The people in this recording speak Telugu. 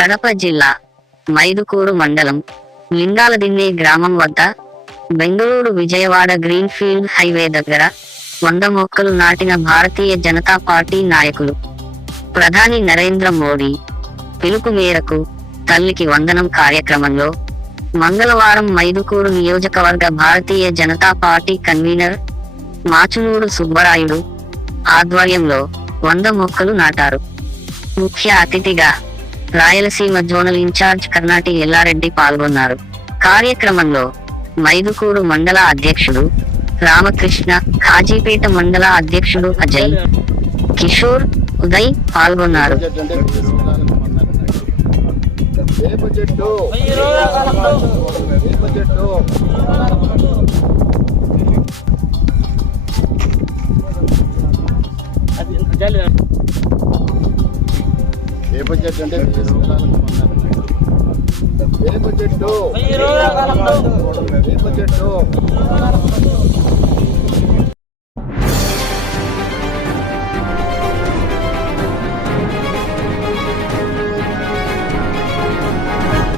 కడప జిల్లా మైదుకూరు మండలం లింగాలదిన్నె గ్రామం వద్ద బెంగళూరు విజయవాడ గ్రీన్ఫీల్డ్ హైవే దగ్గర వంద మొక్కలు నాటిన భారతీయ జనతా పార్టీ నాయకులు. ప్రధాని నరేంద్ర మోడీ పిలుపు మేరకు తల్లికి వందనం కార్యక్రమంలో మంగళవారం మైదుకూరు నియోజకవర్గ భారతీయ జనతా పార్టీ కన్వీనర్ మాచునూరు సుబ్బరాయుడు ఆధ్వర్యంలో వంద మొక్కలు నాటారు. ముఖ్య అతిథిగా Rayalaseema zonal in charge Karnati Yellareddy పాల్గొన్నారు. కార్యక్రమంలో మైదుకూరు మండల అధ్యక్షుడు రామకృష్ణ కాజీపేట మండల అధ్యక్షుడు అజయ్ కిషోర్ ఉదయ్ పాల్గొన్నారు. వేప వేప చెట్టు అంటే వేప చెట్టు వేప చెట్టు